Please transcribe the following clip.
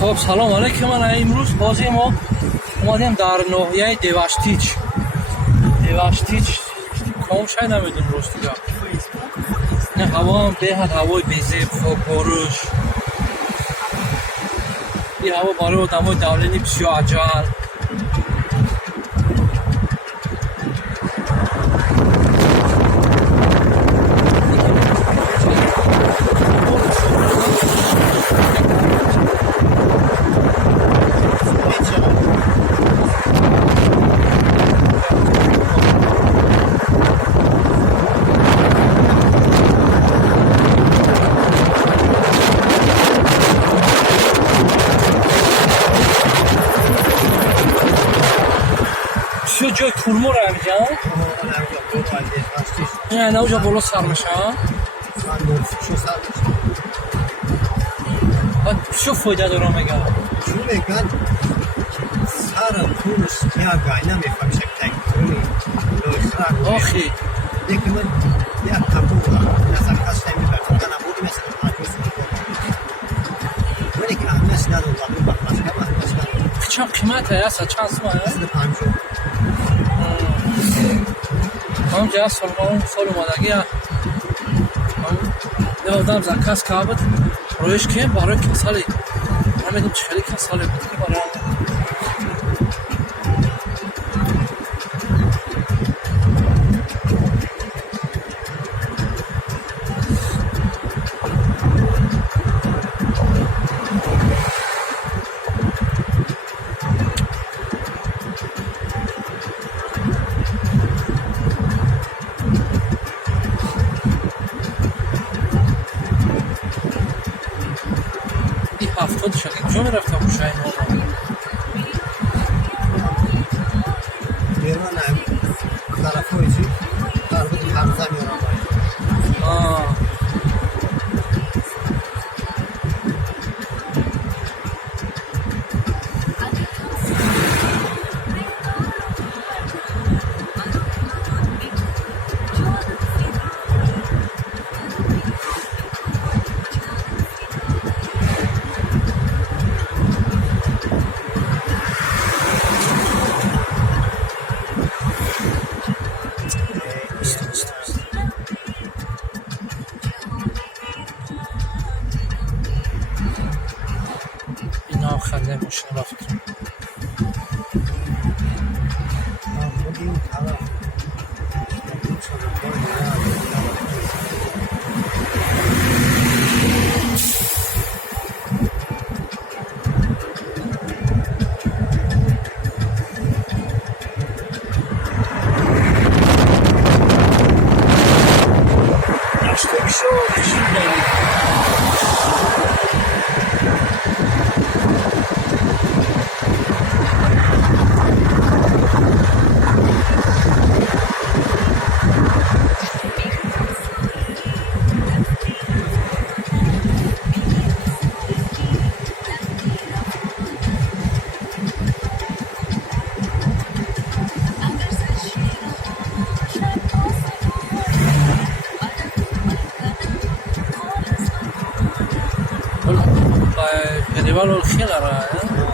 خب سلام علیکم. من امروز بازی ما اومدیم در ناحیه деваштич کام شاید نمیدون روز دیگه. نه هوا هم بهت هوای بیزیب خوب بارش. این هوا برای آدمای دولینی بسیار عجل. چه جای تورمو رو اینجا؟ نه نه اونجا بالا سر میشه. چه فایده داره میگه؟ چون میگن سر پولش میاد نمیفهم شکل کنی. آخی. دیگه من یک کبوتر نظر کسی نمیفهم. من نبودم مثل من کسی. ولی که اهمیت نداره ولی بخش کم. چه قیمته است؟ چند سومه؟ 50. هم جا سال اومدگی آدم زکاس کابد رویش که برای کسالی نمیدونم چخیلی کسالی بود که برای هفتاد شد اینجا میرفتم خوشه این ها بیرون طرف های چی؟ طرف های حمزه میرم اینا خنده ماشین رفت فيديوال الخيل راه